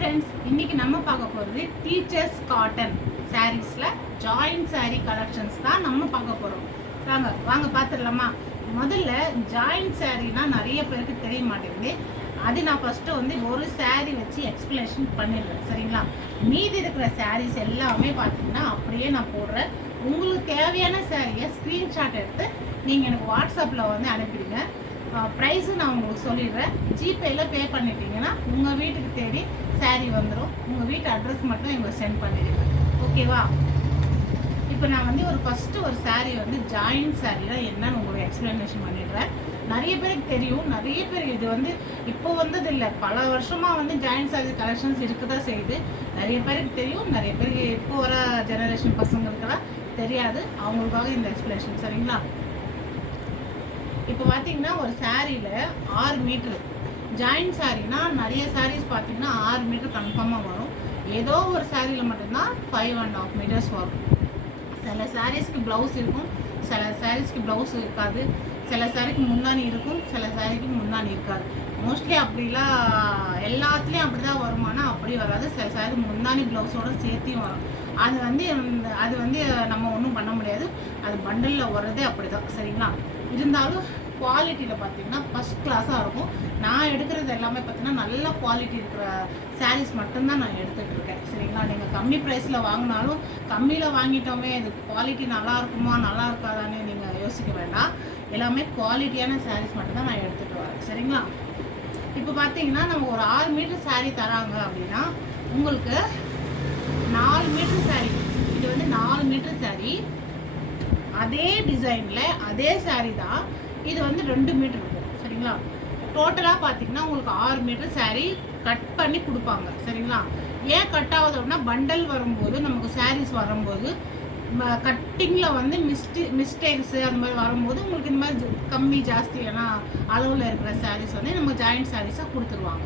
Friends, இன்னைக்கு நம்ம பார்க்க போகிறது டீச்சர்ஸ் காட்டன் சாரீஸில் ஜாயிண்ட் சாரீ கலெக்ஷன்ஸ் தான் நம்ம பார்க்க போகிறோம். வாங்க பார்த்துடலாமா? முதல்ல ஜாயிண்ட் சாரீனா நிறைய பேருக்கு தெரிய மாட்டேங்குது. அது நான் ஃபஸ்ட்டு ஒரு சாரீ வச்சு எக்ஸ்பிளேஷன் பண்ணிடுறேன், சரிங்களா? மீதி இருக்கிற சாரீஸ் எல்லாமே பார்த்தீங்கன்னா அப்படியே நான் போடுறேன். உங்களுக்கு தேவையான சாரியை ஸ்க்ரீன்ஷாட் எடுத்து நீங்கள் எனக்கு வாட்ஸ்அப்பில் அனுப்பிடுங்க. ப்ரைஸும் நான் உங்களுக்கு சொல்லிடுறேன். ஜிபேயில் பே பண்ணிட்டீங்கன்னா உங்கள் வீட்டுக்கு தேடி சாரீ வந்துடும். உங்கள் வீட்டு அட்ரஸ் மட்டும் எங்களுக்கு சென்ட் பண்ணிடுங்க, ஓகேவா? இப்போ நான் ஃபஸ்ட்டு ஒரு சாரீ ஜாயிண்ட் சாரீலாம் என்னன்னு உங்களுக்கு எக்ஸ்ப்ளனேஷன் பண்ணிடுறேன். நிறைய பேருக்கு தெரியும், நிறைய பேர் இது இப்போ வந்ததில்லை, பல வருஷமாக ஜாயிண்ட் சாரீ கலெக்ஷன்ஸ் இருக்க தான் செய்யுது. நிறைய பேருக்கு தெரியும், நிறைய பேருக்கு இப்போ வர ஜெனரேஷன் பசங்களுக்கெல்லாம் தெரியாது. அவங்களுக்காக இந்த எக்ஸ்ப்ளனேஷன், சரிங்களா? இப்போ பார்த்தீங்கன்னா ஒரு சாரியில் 6 மீட்ரு ஜாயிண்ட் சாரீனா நிறைய சாரீஸ் பார்த்தீங்கன்னா 6 மீட்டர் கன்ஃபார்மாக வரும். ஏதோ ஒரு சாரியில் மட்டும்தான் 5.5 மீட்டர்ஸ் வரும். சில சாரீஸ்க்கு ப்ளவுஸ் இருக்கும், சில சாரீஸ்க்கு ப்ளவுஸ் இருக்காது, சில சாரிக்கு முந்தானி இருக்கும், சில சாரிக்கு முந்தானி இருக்காது. மோஸ்ட்லி அப்படிலாம் எல்லாத்துலேயும் அப்படி தான் வருமானா அப்படி வராது. சில சாரி முந்தானி ப்ளவுஸோடு சேர்த்தியும் வரும். அது நம்ம ஒன்றும் பண்ண முடியாது. அது பண்டலில் வர்றதே அப்படி தான், சரிங்களா? இருந்தாலும் குவாலிட்டியில் பார்த்தீங்கன்னா ஃபஸ்ட் கிளாஸாக இருக்கும். நான் எடுக்கிறது எல்லாமே பார்த்தீங்கன்னா நல்ல குவாலிட்டி இருக்கிற சாரீஸ் மட்டும்தான் நான் எடுத்துகிட்டு இருக்கேன், சரிங்களா? நீங்கள் கம்மி ப்ரைஸில் வாங்கினாலும் கம்மியில் வாங்கிட்டோமே இது குவாலிட்டி நல்லா இருக்குமா நல்லா இருக்காதான்னு நீங்கள் யோசிக்க வேண்டாம். எல்லாமே குவாலிட்டியான சாரீஸ் மட்டும்தான் நான் எடுத்துகிட்டு வரேன், சரிங்களா? இப்போ பார்த்தீங்கன்னா நம்ம ஒரு 6 மீட்டர் சாரீ தராங்க அப்படின்னா உங்களுக்கு 4 மீட்டர் சாரீ, இது 4 மீட்டர் சாரீ, அதே டிசைனில் அதே சாரீ தான். இது 2 மீட்டர் இருக்கும், சரிங்களா? டோட்டலாக பார்த்தீங்கன்னா உங்களுக்கு 6 மீட்டர் சாரீ கட் பண்ணி கொடுப்பாங்க, சரிங்களா? ஏன் கட் ஆகுது அப்படின்னா பண்டல் வரும்போது நமக்கு சாரீஸ் வரும்போது கட்டிங்கில் மிஸ்டேக்ஸு அந்த மாதிரி வரும்போது உங்களுக்கு இந்த மாதிரி கம்மி ஜாஸ்தியான அளவில் இருக்கிற சாரீஸ் நம்ம ஜாயிண்ட் சாரீஸாக கொடுத்துருவாங்க.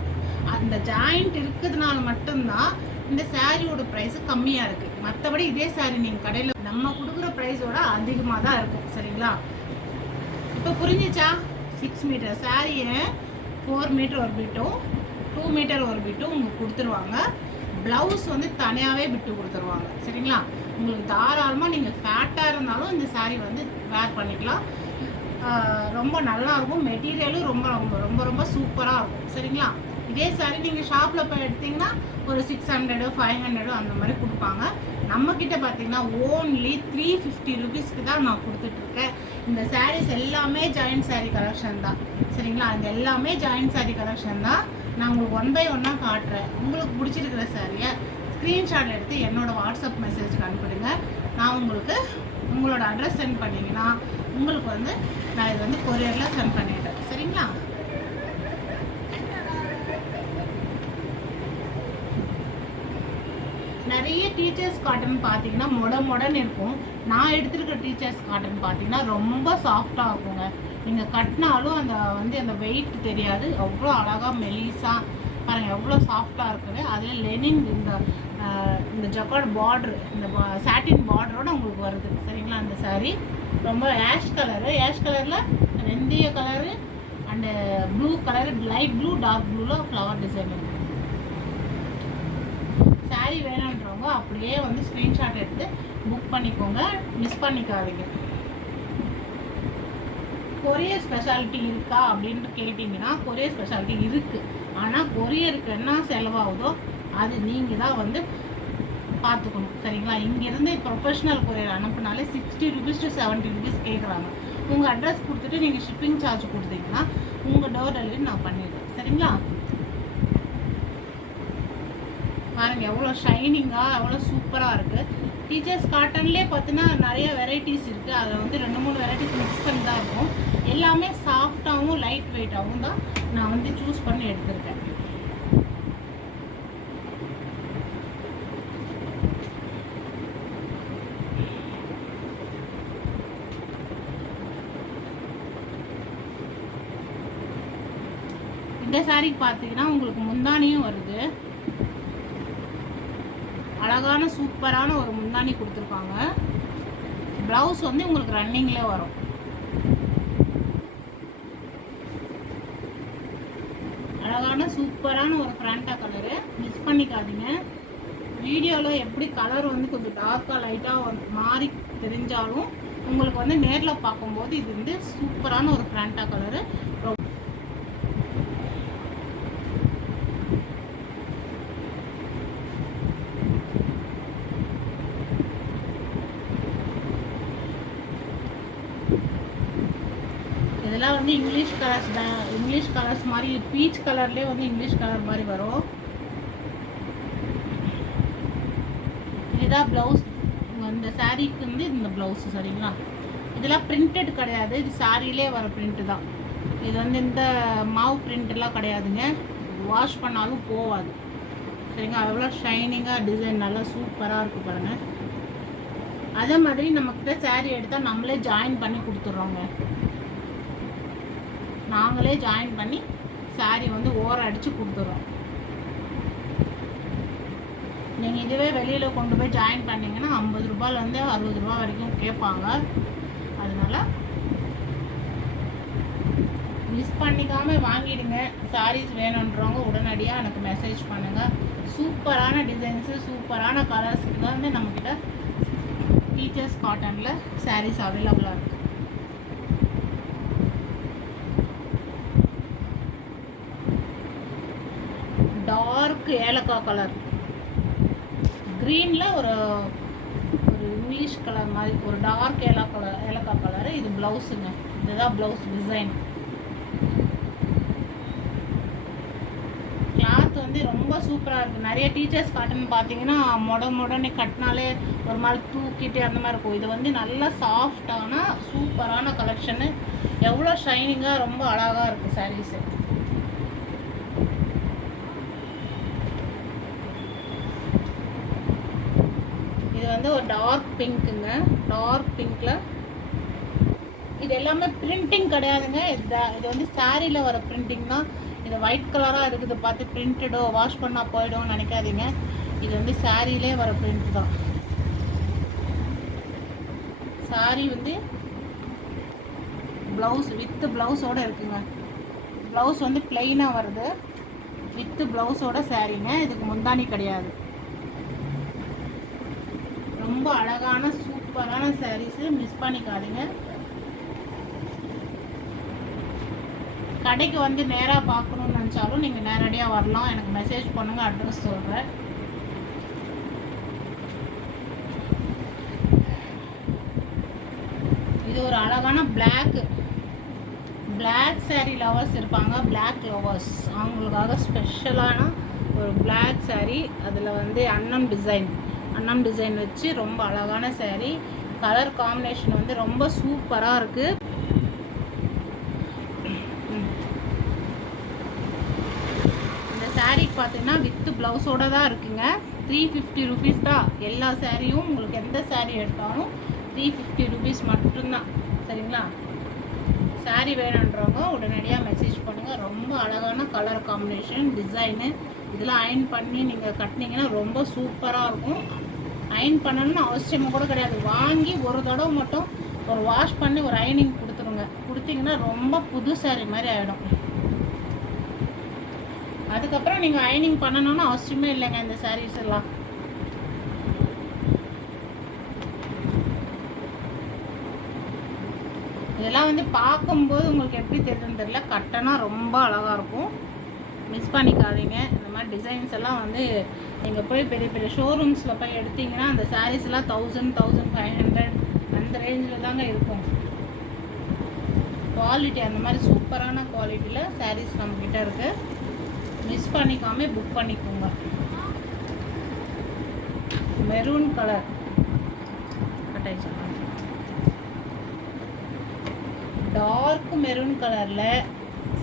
அந்த ஜாயிண்ட் இருக்கிறதுனால மட்டும்தான் இந்த சாரியோட ப்ரைஸு கம்மியாக இருக்குது. மற்றபடி இதே சாரீ நீங்கள் கடையில் நம்ம கொடுக்குற ப்ரைஸோட அதிகமாக தான் இருக்கும், சரிங்களா? இப்போ புரிஞ்சிச்சா? 6 மீட்டர் சாரியை 4 மீட்டர் ஒரு பிட்டும் 2 மீட்டர் ஒரு பிட்டும் உங்களுக்கு கொடுத்துருவாங்க. ப்ளவுஸ் தனியாகவே பிட்டு கொடுத்துருவாங்க, சரிங்களா? உங்களுக்கு தாராளமாக நீங்கள் ஃபேட்டாக இருந்தாலும் இந்த சாரீ வேர் பண்ணிக்கலாம். ரொம்ப நல்லாயிருக்கும். மெட்டீரியலும் ரொம்ப ரொம்ப ரொம்ப ரொம்ப சூப்பராக இருக்கும், சரிங்களா? இதே சாரீ நீங்கள் ஷாப்பில் போய் எடுத்திங்கன்னா ஒரு 600 500 அந்த மாதிரி கொடுப்பாங்க. நம்மக்கிட்ட பார்த்தீங்கன்னா ஓன்லி 350 ருபீஸ்க்கு தான் நான் கொடுத்துட்ருக்கேன். இந்த சாரீஸ் எல்லாமே ஜாயிண்ட் சாரீ கலெக்ஷன் தான், சரிங்களா? இது எல்லாமே ஜாயிண்ட் சாரீ கலெக்ஷன் தான். நான் உங்களுக்கு 1 by 1 காட்டுறேன். உங்களுக்கு பிடிச்சிருக்கிற சாரியை ஸ்க்ரீன்ஷாட் எடுத்து என்னோடய வாட்ஸ்அப் மெசேஜுக்கு அனுப்பிடுங்க. நான் உங்களுக்கு உங்களோட அட்ரஸ் சென்ட் பண்ணிங்கன்னா உங்களுக்கு நான் இது கொரியரில் சென்ட் பண்ணிடுறேன், சரிங்களா? நிறைய டீச்சர்ஸ் காட்டன் பார்த்தீங்கன்னா மொடன்னு இருக்கும். நான் எடுத்துருக்கிற டீச்சர்ஸ் காட்டன் பார்த்தீங்கன்னா ரொம்ப சாஃப்டாக இருக்குங்க. நீங்கள் கட்டினாலும் அந்த வெயிட் தெரியாது. அவ்வளோ அழகாக மெலிசாக பாருங்கள், எவ்வளோ சாஃப்டாக இருக்குது. அதில் லெனின் இந்த ஜக்கார்ட் பார்டர், இந்த சாட்டின் பார்டரோட உங்களுக்கு வருது, சரிங்களா? அந்த சாரீ ரொம்ப ஆஷ் கலரில் வெந்தய colour and blue colour, light blue dark ப்ளூவில் ஃப்ளவர் டிசைன் இருக்குது. சாரீ வேணுன்றவங்க அப்படியே ஸ்க்ரீன்ஷாட் எடுத்து புக் பண்ணிக்கோங்க, மிஸ் பண்ணிக்காதீங்க. கொரியர் ஸ்பெஷாலிட்டி இருக்கா அப்படின்ட்டு கேட்டிங்கன்னா கொரியர் ஸ்பெஷாலிட்டி இருக்குது. ஆனால் கொரியருக்கு என்ன செலவாகுதோ அது நீங்கள் தான் பார்த்துக்கணும், சரிங்களா? இங்கேருந்து ப்ரொஃபஷ்னல் கொரியர் அனுப்புனாலே 60 ருபீஸ் to 70 ருபீஸ் கேட்குறாங்க. உங்கள் அட்ரஸ் கொடுத்துட்டு நீங்கள் ஷிப்பிங் சார்ஜ் கொடுத்தீங்கன்னா உங்கள் டோர் டெலிவரி நான் பண்ணிடுறேன், சரிங்களா? பாருங்கள் எவ்வளோ ஷைனிங்காக எவ்வளோ சூப்பராக இருக்குது. டீச்சர்ஸ் காட்டன்லேயே பார்த்தீங்கன்னா நிறைய வெரைட்டிஸ் இருக்குது. அதில் 2-3 வெரைட்டிஸ் மிக்ஸ் பண்ணி தான் இருக்கும். எல்லாமே சாஃப்டாகவும் லைட் வெயிட்டாகவும் தான் நான் சூஸ் பண்ணி எடுத்திருக்கேன். இந்த சாரிக்கு பார்த்தீங்கன்னா உங்களுக்கு முந்தானியும் வருது. அழகான சூப்பரான ஒரு முந்தானி கொடுத்துருப்பாங்க. ப்ளவுஸ் உங்களுக்கு ரன்னிங்கில் வரும். அழகான சூப்பரான ஒரு ஃப்ராண்டா கலரு. மிஸ் பண்ண பண்ணிக்காதீங்க. வீடியோவில் எப்படி கலர் வந்து கொஞ்சம் டார்க்காக லைட்டாக ஒரு மாறி தெரிஞ்சாலும் உங்களுக்கு வந்து நேரில் பார்க்கும்போது இது வந்து சூப்பரான ஒரு பிராண்டா கலரு. இதெல்லாம் வந்து இங்கிலீஷ் கலர்ஸ் மாதிரி பீச் கலர்லேயே வந்து இங்கிலீஷ் கலர் மாதிரி வரும். இதுதான் ப்ளவுஸ். இந்த சாரீக்கு வந்து இந்த ப்ளவுஸு சரிங்களா. இதெல்லாம் பிரிண்டட் கிடையாது, இது சாரியிலே வர பிரிண்ட்டு தான். இது வந்து இந்த மாவு பிரிண்ட்லாம் கிடையாதுங்க, வாஷ் பண்ணாலும் போகாது சரிங்க. அவ்வளோ ஷைனிங்காக டிசைன் நல்லா சூப்பராக இருக்குது பாருங்கள். அதே மாதிரி நம்மக்கிட்ட சாரீ எடுத்தால் நம்மளே ஜாயின் பண்ணி கொடுத்துட்றோங்க. நாங்களே ஜாயின் பண்ணி சாரீ வந்து ஓரம் அடித்து கொடுத்துட்றோம். நீங்கள் இதுவே வெளியில் கொண்டு போய் ஜாயின் பண்ணிங்கன்னா 50 ரூபாயிலேருந்து 60 ரூபா வரைக்கும் கேட்பாங்க. அதனால் மிஸ் பண்ணிக்காமல் வாங்கிடுங்க. சாரீஸ் வேணுன்றவங்க உடனடியாக எனக்கு மெசேஜ் பண்ணுங்கள். சூப்பரான டிசைன்ஸு சூப்பரான கலர்ஸுக்கு வந்து நம்மக்கிட்ட டீச்சர்ஸ் காட்டனில் சாரீஸ் அவைலபிளாக இருக்குது. டார்க் ஏலக்காய் கலர் க்ரீனில் ஒரு இங்கிலீஷ் கலர் மாதிரி ஒரு டார்க் ஏலக்காய் கலரு. இது ப்ளவுஸுங்க, இதுதான் ப்ளவுஸ் டிசைன். கிளாத் வந்து ரொம்ப சூப்பராக இருக்குது. நிறைய டீச்சர்ஸ் காட்டன் பார்த்தீங்கன்னா மொடனே கட்டினாலே ஒரு மாதிரி தூக்கிட்டு அந்த மாதிரி இருக்கும். இது வந்து நல்லா சாஃப்டான சூப்பரான கலெக்ஷனு. எவ்வளோ ஷைனிங்காக ரொம்ப அழகாக இருக்குது சாரீஸு. இது வந்து ஒரு டார்க் பிங்க்குங்க, டார்க் பிங்க்கில். இது எல்லாமே பிரிண்டிங் கிடையாதுங்க, இது வந்து சாரியில் வர பிரிண்டிங் தான். இது ஒயிட் கலராக இருக்குது பார்த்து பிரிண்டடோ வாஷ் பண்ணால் போய்டும் நினைக்காதீங்க. இது வந்து சாரியிலே வர பிரிண்ட் தான். சாரி வந்து ப்ளவுஸ் வித்து ப்ளவுஸோடு இருக்குங்க. ப்ளவுஸ் வந்து பிளெயினாக வருது, வித்து ப்ளவுஸோட சாரீங்க. இதுக்கு முந்தானி கிடையாது. ரொம்ப அழகான சூப்பரான சாரீஸு, மிஸ் பண்ணிக்காதீங்க. கடைக்கு வந்து நேராக பார்க்கணுன்னு நினச்சாலும் நீங்கள் நேரடியாக வரலாம். எனக்கு மெசேஜ் பண்ணுங்கள், அட்ரஸ் சொல்கிறேன். இது ஒரு அழகான பிளாக் சாரீ லவர்ஸ் இருப்பாங்க, பிளாக் லவர்ஸ், அவங்களுக்காக ஸ்பெஷலான ஒரு பிளாக் சாரீ. அதில் வந்து அன்னம் டிசைன் வச்சு ரொம்ப அழகான சாரீ. கலர் காம்பினேஷன் வந்து ரொம்ப சூப்பராக இருக்குது. இந்த சாரீக்கு பார்த்தீங்கன்னா வித்து ப்ளவுஸோடு தான் இருக்குங்க. 350 ருபீஸ் தான் எல்லா சாரியும். உங்களுக்கு எந்த சாரீ எடுத்தாலும் 350 ருபீஸ் மட்டும்தான் சரிங்களா. சாரீ வேணுன்றவங்க உடனடியாக மெசேஜ் பண்ணுங்கள். ரொம்ப அழகான கலர் காம்பினேஷன் டிசைனு. இதெல்லாம் அயன் பண்ணி நீங்கள் கட்டினீங்கன்னா ரொம்ப சூப்பராக இருக்கும். அயன் பண்ணணும்னு அவசியமாக கூட கிடையாது. வாங்கி ஒரு தடவை மட்டும் ஒரு வாஷ் பண்ணி ஒரு அயனிங் கொடுத்தீங்கன்னா ரொம்ப புது சாரீ மாதிரி ஆகிடும். அதுக்கப்புறம் நீங்கள் அயனிங் பண்ணணும்னு அவசியமே இல்லைங்க இந்த சாரீஸ் எல்லாம். இதெல்லாம் வந்து பார்க்கும்போது உங்களுக்கு எப்படி தெரியுதுன்னு தெரியல, கட்டினா ரொம்ப அழகாக இருக்கும். மிஸ் பண்ணிக்காதீங்க. இந்த மாதிரி டிசைன்ஸ் எல்லாம் வந்து நீங்கள் போய் பெரிய பெரிய ஷோரூம்ஸில் போய் எடுத்திங்கன்னா அந்த சாரீஸ் எல்லாம் 1000, 1500 அந்த ரேஞ்சில் தாங்க இருக்கும். குவாலிட்டி அந்த மாதிரி சூப்பரான குவாலிட்டியில் சாரீஸ் நம்மக்கிட்ட இருக்குது. மிஸ் பண்ணிக்காமல் புக் பண்ணிக்கோங்க. மெரூன் கலர் டார்க் மெரூன் கலரில்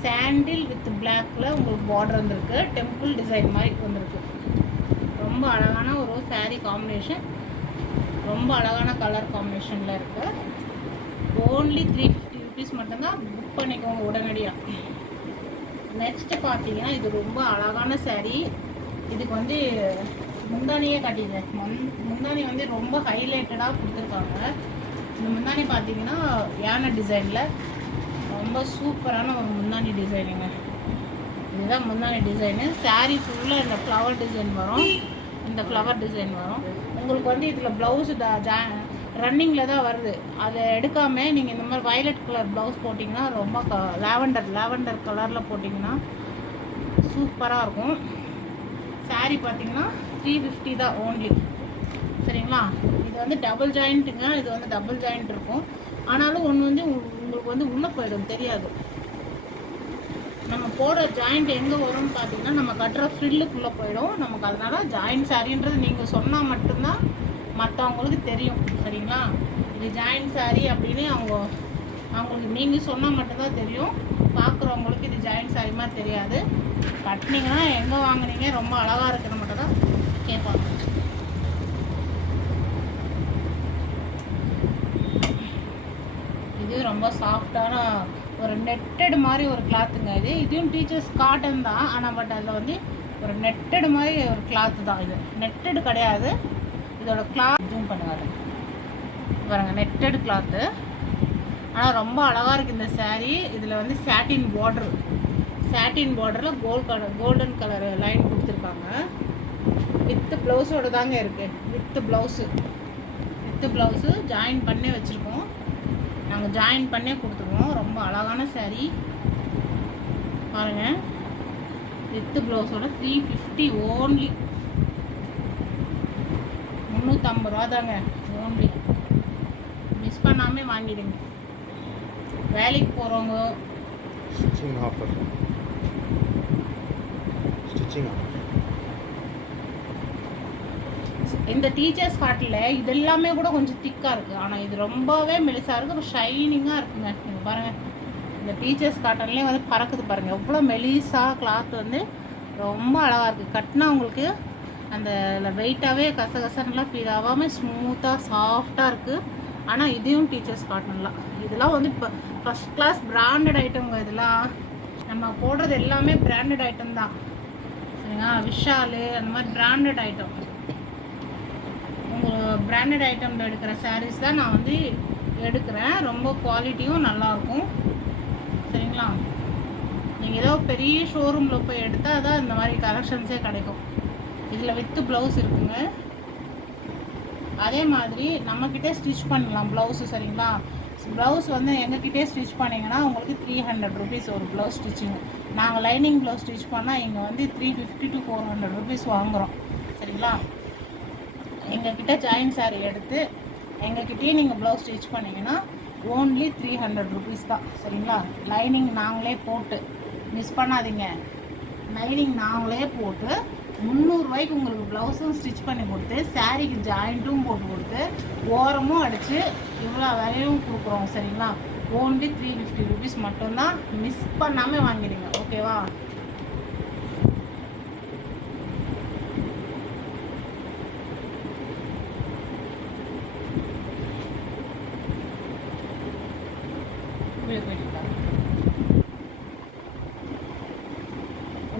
சாண்டில் வித் பிளாக்ல உங்களுக்கு பார்டர் வந்திருக்கு. டெம்பிள் டிசைன் மாதிரி வந்திருக்கு. ரொம்ப அழகான ஒரு சாரீ காம்பினேஷன், ரொம்ப அழகான கலர் காம்பினேஷனில் இருக்குது. ஓன்லி 350 ருபீஸ் மட்டும்தான். புக் பண்ணிக்கோங்க உடனடியாக. நெக்ஸ்ட்டு பார்த்தீங்கன்னா இது ரொம்ப அழகான சாரீ. இதுக்கு வந்து முந்தானியே காட்டிடுறேன். முந்தானி வந்து ரொம்ப ஹைலைட்டடாக கொடுத்துருக்காங்க. இந்த முந்தானி பார்த்தீங்கன்னா யானை டிசைனில் ரொம்ப சூப்பரான ஒரு முந்தானி டிசைனுங்க. இதுதான் முந்தானி டிசைனு. சாரீ ஃபுல்லாக இந்த ஃப்ளவர் டிசைன் வரும், இந்த ஃப்ளவர் டிசைன் வரும். உங்களுக்கு வந்து இதில் ப்ளவுஸு ரன்னிங்கில் தான் வருது. அதை எடுக்காமல் நீங்கள் இந்த மாதிரி வயலட் கலர் ப்ளவுஸ் போட்டிங்கன்னா ரொம்ப லாவெண்டர் கலரில் போட்டிங்கன்னா சூப்பராக இருக்கும். சாரீ பார்த்திங்கன்னா 350 தான் ஓன்லி. சரிங்களா? இது வந்து டபுள் ஜாயிண்ட்டுங்க. இது வந்து டபுள் ஜாயிண்ட் இருக்கும். ஆனாலும் ஒன்று வந்து உங்களுக்கு வந்து உள்ளே போயிடும், தெரியாது. நம்ம போடுற ஜாயிண்ட் எங்கே வரும்னு பார்த்தீங்கன்னா நம்ம கட்டுற ஃப்ரில்லுக்குள்ளே போயிடும் நமக்கு. அதனால் ஜாயிண்ட் சாரின்றது நீங்கள் சொன்னால் மட்டும்தான் மற்றவங்களுக்கு தெரியும். சரிங்களா? இது ஜாயிண்ட் சாரி அப்படின்னு அவங்களுக்கு நீங்கள் சொன்னால் மட்டும்தான் தெரியும். பார்க்குறவங்களுக்கு இது ஜாயிண்ட் சாரி மாதிரி தெரியாது. கட்டினீங்கன்னா எங்கே வாங்கினீங்க, ரொம்ப அழகாக இருக்கிற மட்டும் தான் கேட்பாங்க. இது ரொம்ப சாஃப்டான ஒரு நெட்டட் மாதிரி ஒரு கிளாத்துங்க. இதுவும் டீச்சர்ஸ் காட்டன் தான், ஆனால் பட் அதில் வந்து ஒரு நெட்டட் மாதிரி ஒரு கிளாத்து தான். இது நெட்டடு கிடையாது. இதோட கிளாத் ஜூம் பண்ணுவாங்க பாருங்கள், நெட்டட் கிளாத்து. ஆனால் ரொம்ப அழகாக இருக்குது இந்த சாரீ. இதில் வந்து சாட்டின் பார்டரில் கோல்டன் கலர் லைன் கொடுத்துருக்காங்க. வித்து ப்ளவுஸோடு தாங்க இருக்குது. வித்து ப்ளவுஸு ஜாயின் பண்ணி வச்சுருக்கோம். நாங்கள் ஜாயின் பண்ணே கொடுத்துருவோம். ரொம்ப அழகான சாரீ பாருங்கள். வித்து ப்ளவுஸோட 350 ஓன்லி. 350 ரூபா தாங்க ஓன்லி. மிஸ் பண்ணாமல் வாங்கிடுங்க. வேலைக்கு போகிறவங்க ஸ்டிச்சிங் ஆஃபர். இந்த டீச்சர்ஸ் காட்டில் இது எல்லாமே கூட கொஞ்சம் திக்காக இருக்குது. ஆனால் இது ரொம்பவே மெலிசாக இருக்குது, ஷைனிங்காக இருக்குங்க. நீங்கள் பாருங்கள், இந்த டீச்சர்ஸ் காட்டன்லேயே வந்து பறக்குது பாருங்கள். எவ்வளோ மெலிசாக கிளாத் வந்து ரொம்ப அழகாக இருக்குது. கட்டினா உங்களுக்கு அந்த வெயிட்டாகவே கசகசன்லாம் ஃபீல் ஆகாமல் ஸ்மூத்தாக சாஃப்டாக இருக்குது. ஆனால் இதையும் டீச்சர்ஸ் காட்டன்லாம் இதெல்லாம் வந்து இப்போ ஃபஸ்ட் கிளாஸ் பிராண்டட் ஐட்டம்ங்க. இதெல்லாம் நம்ம போடுறது எல்லாமே பிராண்டட் ஐட்டம் தான். சரிங்களா? விஷாலு அந்த மாதிரி பிராண்டட் ஐட்டம். உங்கள் பிராண்டட் ஐட்டமில் எடுக்கிற சாரீஸ் தான் நான் வந்து எடுக்கிறேன். ரொம்ப குவாலிட்டியும் நல்லாயிருக்கும். சரிங்களா? நீங்கள் ஏதோ பெரிய ஷோரூமில் போய் எடுத்தால் தான் இந்த மாதிரி கலெக்ஷன்ஸே கிடைக்கும். இதில் வித்து ப்ளவுஸ் இருக்குங்க. அதே மாதிரி நம்மக்கிட்டே ஸ்டிச் பண்ணலாம் ப்ளவுஸு. சரிங்களா? ப்ளவுஸ் வந்து எங்ககிட்டே ஸ்டிச் பண்ணிங்கன்னா உங்களுக்கு 300 ருபீஸ் ஒரு ப்ளவுஸ் ஸ்டிச்சிங். நாங்கள் லைனிங் ப்ளவுஸ் ஸ்டிச் பண்ணால் இங்கே வந்து 350 to 400 ருபீஸ் வாங்குகிறோம். சரிங்களா? எங்ககிட்ட ஜாயின் சாரீ எடுத்து எங்ககிட்டயே நீங்கள் ப்ளவுஸ் ஸ்டிச் பண்ணிங்கன்னா ஓன்லி 300 ருபீஸ் தான். சரிங்களா? லைனிங் நாங்களே போட்டு மிஸ் பண்ணாதீங்க. லைனிங் நாங்களே போட்டு 300 ரூபாய்க்கு உங்களுக்கு ப்ளவுஸும் ஸ்டிச் பண்ணி கொடுத்து சாரீக்கு ஜாயிண்ட்டும் போட்டு கொடுத்து ஓரமும் அடித்து இவ்வளோ விலையும் கொடுக்குறோம். சரிங்களா? ஓன்லி 350 ருபீஸ் மட்டும்தான். மிஸ் பண்ணாமல் வாங்கிடுங்க. ஓகேவா?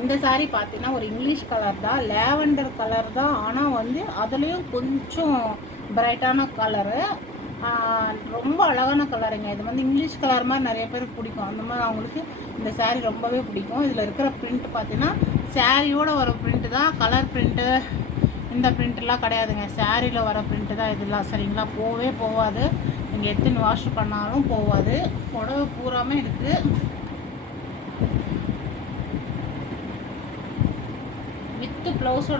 இந்த சாரீ பார்த்தீங்கன்னா ஒரு இங்கிலீஷ் கலர் தான், லேவெண்டர் கலர் தான். ஆனால் வந்து அதுலேயும் கொஞ்சம் பிரைட்டான கலரு, ரொம்ப அழகான கலருங்க. இது வந்து இங்கிலீஷ் கலர் மாதிரி நிறைய பேருக்கு பிடிக்கும். அந்த மாதிரி அவங்களுக்கு இந்த சாரீ ரொம்பவே பிடிக்கும். இதில் இருக்கிற பிரிண்ட் பார்த்தீங்கன்னா சாரியோடு வர பிரிண்ட்டு தான், கலர் பிரிண்ட்டு இந்த பிரிண்ட்லாம் கிடையாதுங்க. சாரியில் வர பிரிண்ட்டு தான் இதெல்லாம். சரிங்களா? போகாது. நீங்கள் எத்தனை வாஷ் பண்ணாலும் போகாது. புடவை பூராமே இருக்குது. வித்து ப்ளவுஸோட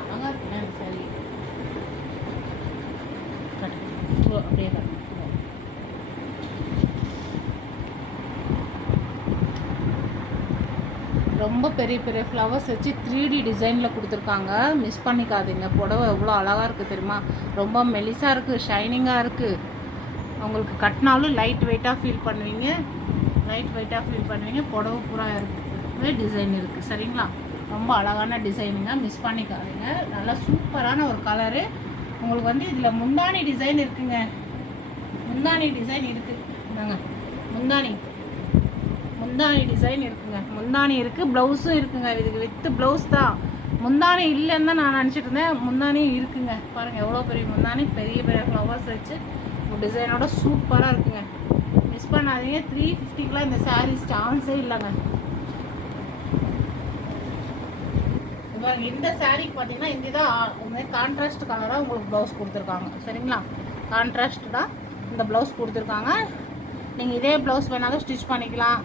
அழகாக இருக்குங்க. சரி, அப்படியே ரொம்ப பெரிய பெரிய ஃப்ளவர்ஸ் வச்சு 3D டிசைனில் கொடுத்துருக்காங்க. மிஸ் பண்ணிக்காதீங்க. புடவை எவ்வளோ அழகாக இருக்குது தெரியுமா? ரொம்ப மெலிசாக இருக்குது, ஷைனிங்காக இருக்குது. உங்களுக்கு கட்டினாலும் லைட் வெயிட்டாக ஃபீல் பண்ணுவீங்க. புடவை பூரா இருக்குது, டிசைன் இருக்குது. சரிங்களா? ரொம்ப அழகான டிசைனுங்க. மிஸ் பண்ணிக்காதீங்க. நல்லா சூப்பரான ஒரு கலரு. உங்களுக்கு வந்து இதில் முந்தானி டிசைன் இருக்குங்க. முந்தானி டிசைன் இருக்குது. நாங்கள் முந்தானி டிசைன் இருக்குங்க. முந்தானி இருக்குது, ப்ளவுஸும் இருக்குங்க. இதுக்கு வித்து ப்ளவுஸ் தான். முந்தானி இல்லைன்னு தான் நான் நினச்சிட்டு இருந்தேன். முந்தானியும் இருக்குங்க. பாருங்கள் எவ்வளோ பெரிய முந்தானி, பெரிய பெரிய ஃப்ளவர்ஸ் வச்சு டிசைனோட சூப்பராக இருக்குங்க. மிஸ் மிஸ் பண்ணாதீங்க. 350க்குலாம் இந்த சாரீஸ் சான்ஸே இல்லைங்க. இந்த சாரீக்கு பார்த்தீங்கன்னா இதுதான் கான்ட்ராஸ்ட் கலராக உங்களுக்கு ப்ளவுஸ் கொடுத்துருக்காங்க. சரிங்களா, கான்ட்ராஸ்ட் தான் இந்த ப்ளவுஸ் கொடுத்துருக்காங்க. நீங்கள் இதே ப்ளவுஸ் வேணாலும் ஸ்டிச் பண்ணிக்கலாம்,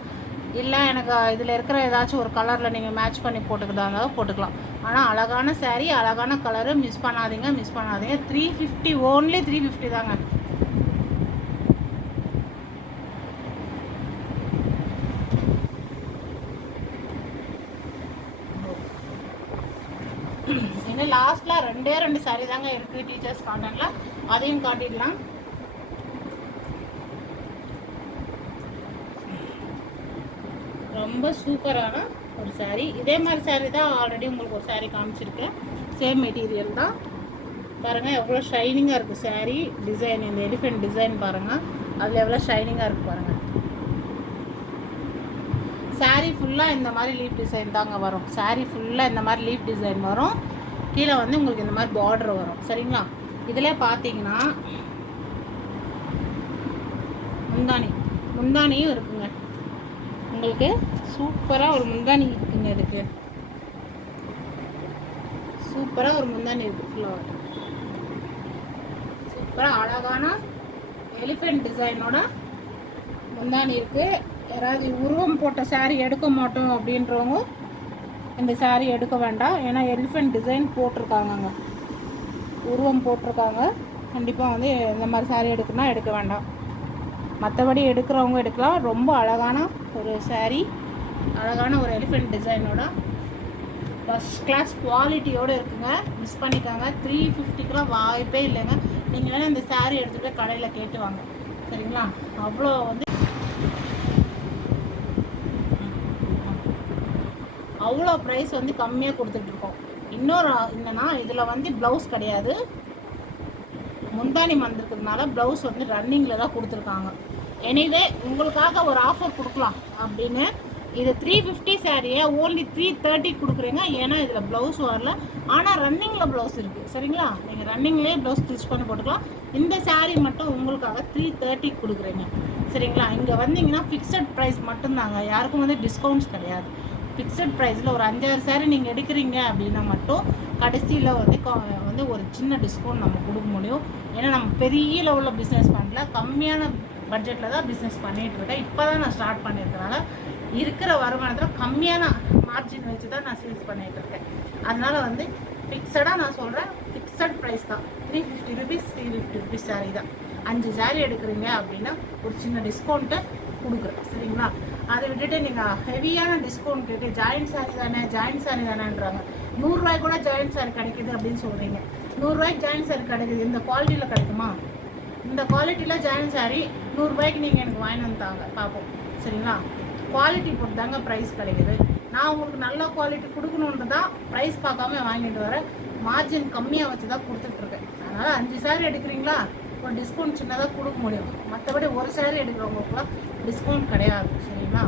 இல்லை எனக்கு இதில் இருக்கிற ஏதாச்சும் ஒரு கலரில் நீங்கள் மேட்ச் பண்ணி போட்டுக்கிட்டா இருந்தாலும் போட்டுக்கலாம். ஆனால் அழகான சாரீ, அழகான கலரு, மிஸ் பண்ணாதீங்க. 350, ஓன்லி 350 தாங்க. இன்னும் லாஸ்ட்டில் 2 சாரீ தாங்க இருக்குது டீச்சர்ஸ் காட்டனில், அதையும் காட்டிடலாம். ரொம்ப சூப்பரான ஒரு சாரீ. இதே மாதிரி சாரீ தான் ஆல்ரெடி உங்களுக்கு ஒரு சாரீ காமிச்சிருக்கேன். சேம் மெட்டீரியல் தான். பாருங்கள் எவ்வளோ ஷைனிங்காக இருக்குது சாரீ. டிசைன், இந்த எலிஃபென்ட் டிசைன் பாருங்கள், அதில் எவ்வளோ ஷைனிங்காக இருக்குது பாருங்கள். சாரீ ஃபுல்லாக இந்த மாதிரி லீஃப் டிசைன் தாங்க வரும். சாரீ ஃபுல்லாக இந்த மாதிரி லீஃப் டிசைன் வரும். கீழே வந்து உங்களுக்கு இந்த மாதிரி பார்டர் வரும். சரிங்களா, இதில் பார்த்தீங்கன்னா முந்தானியும் இருக்குங்க. உங்களுக்கு சூப்பராக ஒரு முந்தானி இருக்குங்க. இதுக்கு சூப்பராக ஒரு முந்தானி இருக்குது. ஃபுல்லாக சூப்பராக அழகான எலிஃபென்ட் டிசைனோட முந்தானி இருக்குது. யாராவது உருவம் போட்ட சாரீ எடுக்க மாட்டோம் அப்படின்றவங்க இந்த சாரீ எடுக்க வேண்டாம். ஏன்னா எலிஃபென்ட் டிசைன் போட்டிருக்காங்கங்க, உருவம் போட்டிருக்காங்க. கண்டிப்பாக வந்து இந்த மாதிரி சாரீ எடுக்கணும்னா எடுக்க வேண்டாம். மற்றபடி எடுக்கிறவங்க எடுக்கலாம். ரொம்ப அழகான ஒரு சாரீ, அழகான ஒரு எலிஃபென்ட் டிசைனோட ஃபஸ்ட் கிளாஸ் குவாலிட்டியோடு இருக்குங்க. மிஸ் பண்ணிக்காங்க. 350க்குலாம் வாய்ப்பே இல்லைங்க. நீங்கள் வேணால் இந்த சாரீ எடுத்துகிட்டு கடையில் கேட்டு வாங்க. சரிங்களா, அவ்வளோ வந்து அவ்வளோ ப்ரைஸ் வந்து கம்மியாக கொடுத்துட்ருக்கோம். இன்னொரு என்னன்னா, இதில் வந்து ப்ளவுஸ் கிடையாது, முந்தானி வந்திருக்கிறதுனால ப்ளவுஸ் வந்து ரன்னிங்கில் தான் கொடுத்துருக்காங்க. எனிவே உங்களுக்காக ஒரு ஆஃபர் கொடுக்கலாம் அப்படின்னு இது 350 சாரியை ஓன்லி 330 கொடுக்குறீங்க. ஏன்னா இதில் ப்ளவுஸ் வரல, ஆனால் ரன்னிங்கில் ப்ளவுஸ் இருக்குது. சரிங்களா, நீங்கள் ரன்னிங்லேயே ப்ளவுஸ் ஸ்டிச் பண்ணி போட்டுக்கலாம். இந்த சாரீ மட்டும் உங்களுக்காக 330 கொடுக்குறீங்க. சரிங்களா, இங்கே வந்தீங்கன்னா ஃபிக்ஸட் ப்ரைஸ் மட்டும்தாங்க, யாருக்கும் வந்து டிஸ்கவுண்ட்ஸ் கிடையாது. ஃபிக்ஸட் ப்ரைஸில் ஒரு 5-6 சாரீ நீங்கள் எடுக்கிறீங்க அப்படின்னா மட்டும் கடைசியில் வந்து ஒரு சின்ன டிஸ்கவுண்ட் நம்ம கொடுக்க முடியும். ஏன்னா நம்ம பெரிய லெவலில் பிஸ்னஸ் பண்ணல, கம்மியான பட்ஜெட்டில் தான் பிஸ்னஸ் பண்ணிகிட்ருக்கேன். இப்போ தான் நான் ஸ்டார்ட் பண்ணியிருக்கனால இருக்கிற வருமானத்தில் கம்மியான மார்ஜின் வச்சு தான் நான் சேல்ஸ் பண்ணிகிட்ருக்கேன். அதனால் வந்து ஃபிக்ஸடாக நான் சொல்கிறேன், ஃபிக்ஸட் ப்ரைஸ் தான். 350 ருபீஸ் 350 ருபீஸ் சாரீ தான். 5 சாரீ எடுக்கிறீங்க அப்படின்னா ஒரு சின்ன டிஸ்கவுண்ட்டை கொடுக்குறேன். சரிங்களா, அதை விட்டுட்டு நீங்கள் ஹெவியான டிஸ்கவுண்ட் கேட்டு ஜாயின்ட் சாரீ தானேன்றாங்க. 100 ரூபாய் கூட ஜாயின்ட் சாரீ கிடைக்குது அப்படின்னு சொல்கிறீங்க. 100 ரூபாய்க்கு ஜாயின்ட் சாரீ கிடைக்குது, இந்த குவாலிட்டியில் கிடைக்குமா? இந்த குவாலிட்டியில் ஜாயின்ட் சாரீ 100 ரூபாய்க்கு நீங்கள் எனக்கு வாங்கி வந்துட்டாங்க பார்ப்போம். சரிங்களா, குவாலிட்டி பொறுத்து தாங்க ப்ரைஸ் கிடைக்குது. நான் உங்களுக்கு நல்ல குவாலிட்டி கொடுக்கணுன்றது தான் ப்ரைஸ் பார்க்காம வாங்கிட்டு வரேன். மார்ஜின் கம்மியாக வச்சு தான் கொடுத்துட்ருக்கேன். அதனால் 5 சாரீ எடுக்கிறீங்களா ஒரு டிஸ்கவுண்ட் சின்னதாக கொடுக்க முடியும். மற்றபடி ஒரு சாரீ எடுக்கிறவங்களுக்குலாம் டிஸ்கவுண்ட் கிடையாது. சரிங்களா,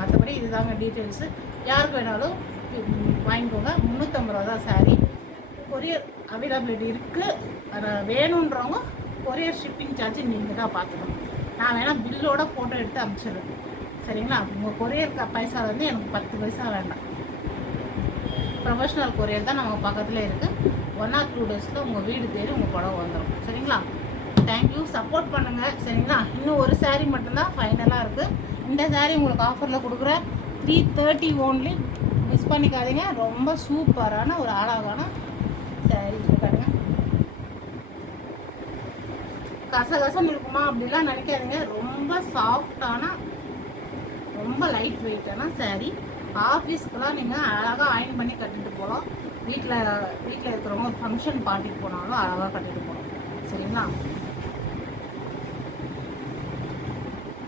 மற்றபடி இதுதாங்க டீட்டெயில்ஸு. யாருக்கு வேணாலும் வாங்கிக்கோங்க. 350 ரூபா தான் சாரீ. கொரியர் அவைலபிலிட்டி இருக்குது. அதை வேணுன்றவங்க கொரியர் ஷிப்பிங் சார்ஜ் நீங்கள் தான் பார்த்துக்கணும். நான் வேணால் பில்லோட ஃபோட்டோ எடுத்து அனுப்பிச்சிடுறேன். சரிங்களா, உங்கள் கொரியர் பைசா வந்து எனக்கு 10 பைசா வேண்டாம். ப்ரொஃபஷ்னல் கொரியர் தான் நம்ம பக்கத்தில் இருக்குது. 1 or 2 டேஸில் உங்கள் வீடு தேடி உங்கள் படம் வந்துடும். சரிங்களா, தேங்க்யூ, சப்போர்ட் பண்ணுங்கள். சரிங்களா, இன்னும் ஒரு சாரீ மட்டும்தான் ஃபைனலாக இருக்குது. இந்த சாரீ உங்களுக்கு ஆஃபரில் கொடுக்குற 330 ஓன்லி. மிஸ் பண்ணிக்காதீங்க. ரொம்ப சூப்பரான ஒரு அழகான சாரீ பாருங்க. கசகசன்னு இருக்குமா அப்படிலாம் நினைக்காதீங்க. ரொம்ப சாஃப்டான, ரொம்ப லைட் வெயிட்டான சாரீ. ஆஃபீஸ்க்குலாம் நீங்கள் அழகாக அயர்ன் பண்ணி கட்டிட்டு போகலாம். வீட்டில் இருக்கிறவங்க ஒரு ஃபங்க்ஷன் பார்ட்டிக்கு போனாலும் அழகாக கட்டிட்டு போகலாம். சரிங்களா,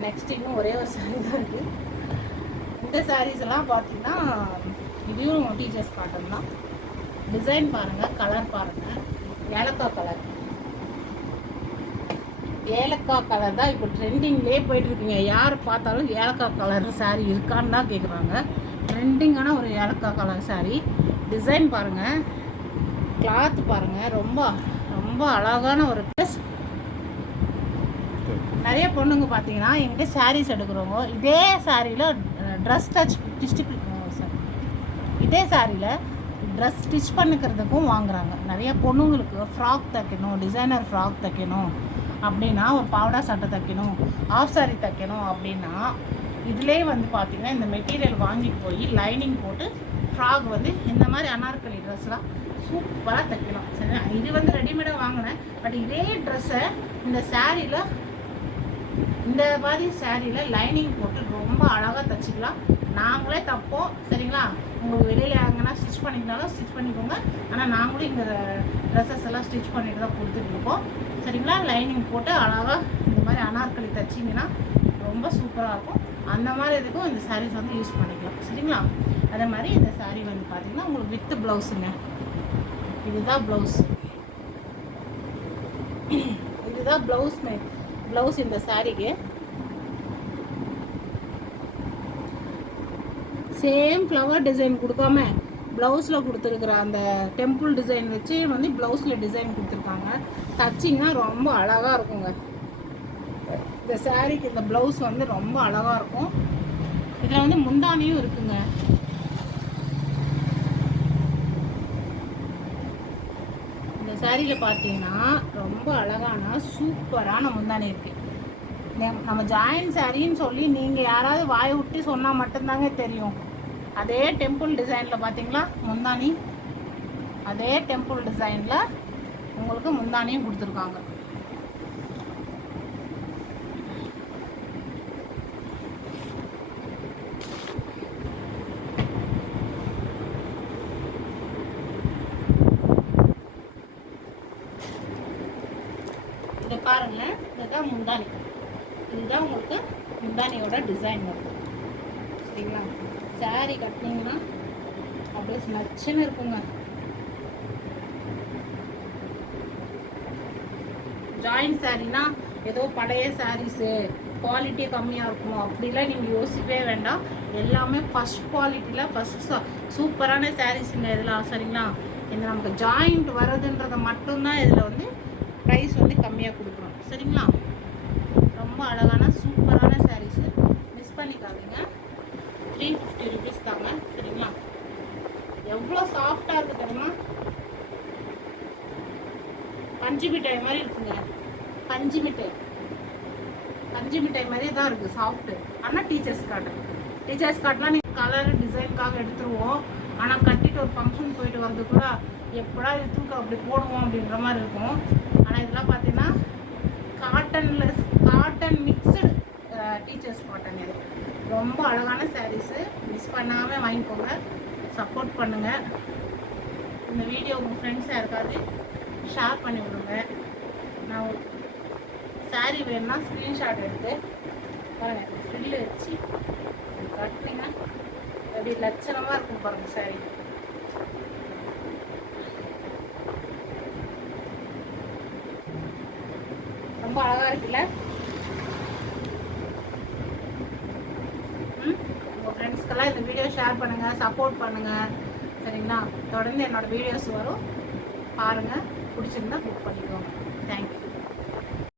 நெக்ஸ்ட் இன்னும் ஒரே ஒரு சாரீ தான் இருக்குது. இந்த சாரீஸ் எல்லாம் பார்த்தீங்கன்னா இதையும் டீச்சர்ஸ் காட்டன் தான். டிசைன் பாருங்கள், கலர் பாருங்கள். ஏலக்காய் கலர் தான் இப்போ ட்ரெண்டிங்லேயே போயிட்டுருக்குங்க. யார் பார்த்தாலும் ஏலக்காய் கலர் சாரீ இருக்கான்னு தான் கேட்குறாங்க. ட்ரெண்டிங்கான ஒரு ஏலக்காய் கலர் சாரீ. டிசைன் பாருங்கள், கிளாத் பாருங்கள், ரொம்ப ரொம்ப அழகான ஒரு ட்ரெஸ். நிறைய பொண்ணுங்க பார்த்தீங்கன்னா என்கிட்ட சாரீஸ் எடுக்கிறவங்க இதே சாரியில் ட்ரெஸ் இதே சாரியில் ட்ரெஸ் ஸ்டிச் பண்ணிக்கிறதுக்கும் வாங்குறாங்க. நிறைய பொண்ணுங்களுக்கு ஃப்ராக் தைக்கணும், டிசைனர் ஃப்ராக் தைக்கணும் அப்படின்னா, ஒரு பாவடா சட்டை தைக்கணும், ஆஃப் சாரி தைக்கணும் அப்படின்னா இதிலே வந்து பார்த்திங்கன்னா இந்த மெட்டீரியல் வாங்கிட்டு போய் லைனிங் போட்டு ஃப்ராக் வந்து இந்த மாதிரி அனார்கலி ட்ரெஸ்லாம் சூப்பராக தைக்கலாம். சரி, இது வந்து ரெடிமேடாக வாங்கினேன். பட் இதே ட்ரெஸ்ஸை இந்த சாரியில் இந்த மாதிரி சாரியில் லைனிங் போட்டு ரொம்ப அழகாக தைச்சிக்கலாம். நாங்களே தைப்போம். சரிங்களா? உங்களுக்கு வெளியில் எங்கன்னா ஸ்டிச் பண்ணிக்கனாலும் ஸ்டிச் பண்ணிக்கோங்க. ஆனால் நாங்களும் இந்த ட்ரெஸ்ஸஸ் எல்லாம் ஸ்டிச் பண்ணிட்டு தான் கொடுத்துட்ருக்கோம். சரிங்களா? லைனிங் போட்டு அழகாக இந்த மாதிரி அனார்கலி தைச்சிங்கன்னா ரொம்ப சூப்பராக இருக்கும். அந்த மாதிரி இதுக்கும் இந்த சாரீஸ் வந்து யூஸ் பண்ணிக்கலாம். சரிங்களா? அதே மாதிரி இந்த சாரீ வந்து பார்த்திங்கன்னா உங்களுக்கு வித் ப்ளவுஸுங்க. இதுதான் ப்ளவுஸ். இதுதான் ப்ளவுஸ் இந்த சாரீக்கு. சேம் ஃப்ளவர் டிசைன் கொடுக்காம ப்ளவுஸில் கொடுத்துருக்குற அந்த டெம்பிள் டிசைன் வச்சு வந்து ப்ளவுஸில் டிசைன் கொடுத்துருக்காங்க. தச்சிங்கன்னா ரொம்ப அழகாக இருக்குங்க. இந்த சாரீக்கு இந்த ப்ளவுஸ் வந்து ரொம்ப அழகாக இருக்கும். இதில் வந்து முந்தானியும் இருக்குங்க. இந்த சாரியில் பார்த்தீங்கன்னா ரொம்ப அழகான சூப்பரான முந்தானி இருக்குது. நம்ம ஜாயின் சாரின்னு சொல்லி நீங்கள் யாராவது வாயை விட்டு சொன்னால் மட்டும்தாங்க தெரியும். அதே டெம்பிள் டிசைனில் பார்த்தீங்களா முந்தானி, அதே டெம்பிள் டிசைனில் உங்களுக்கு முந்தானியும் கொடுத்துருக்காங்க. இதை பாருங்க, இதுதான் முந்தானி. இதுதான் உங்களுக்கு முந்தானியோட டிசைன் வரும். சரிங்களா? சாரீ கட்டினீங்கன்னா அப்படியே நச்சுன்னு இருக்குங்க. ஜாயின் சாரீனா ஏதோ பழைய சாரீஸு குவாலிட்டி கம்மியாக இருக்குமோ அப்படிலாம் நீங்கள் யோசிக்கவே வேண்டாம். எல்லாமே ஃபஸ்ட் குவாலிட்டியில் ஃபஸ்ட் சூப்பரான சாரீஸுங்க இதெல்லாம். சரிங்களா? இந்த நமக்கு ஜாயிண்ட் வர்றதுன்றதை மட்டும்தான் இதில் வந்து ப்ரைஸ் வந்து கம்மியாக கொடுக்குறோம். சரிங்களா? ரொம்ப அழகான சூப்பரான சாரீஸு, மிஸ் பண்ணிக்காதீங்க. 350 rupees தாங்க. சரிங்களா? எவ்வளோ சாஃப்டாக இருக்குது தெரியுமா? பஞ்சு மிட்டாய் மாதிரி இருக்குங்க. பஞ்சு மிட்டாய் மாதிரியே தான் இருக்குது, சாஃப்ட்டு. ஆனால் டீச்சர்ஸ் கார்டெலாம் நீங்கள் கலர் டிசைனுக்காக எடுத்துருவோம். ஆனால் கட்டிட்டு ஒரு ஃபங்க்ஷன் போயிட்டு வந்து கூட எப்படா இது தூக்க அப்படி போடுவோம் அப்படின்ற மாதிரி இருக்கும். ஆனால் இதெல்லாம் பார்த்தீங்கன்னா காட்டன் மிக்சடு டீச்சர்ஸ் காட்டன். இது ரொம்ப அழகான சாரீஸு, மிஸ் பண்ணாமல் வாங்கிக்கோங்க. சப்போர்ட் பண்ணுங்கள். இந்த வீடியோ உங்கள் ஃப்ரெண்ட்ஸ் யாருக்காவது ஷேர் பண்ணி விடுங்க. நான் சாரீ வேணும்னா ஸ்க்ரீன்ஷாட் எடுத்து பாருங்கள், ஃப்ரில்லு வச்சு கட்டிங்க அப்படி லட்சணமாக இருக்கும் பாருங்கள் சாரீ. ரொம்ப அழகாக இருக்குல்ல? உங்கள் ஃப்ரெண்ட்ஸ்க்கெல்லாம் இந்த வீடியோ ஷேர் பண்ணுங்கள், சப்போர்ட் பண்ணுங்கள். சரிங்களா? தொடர்ந்து என்னோடய வீடியோஸ் வரும், பாருங்கள். பிடிச்சிருந்தா புக் பண்ணிக்கோங்க. தேங்க்யூ.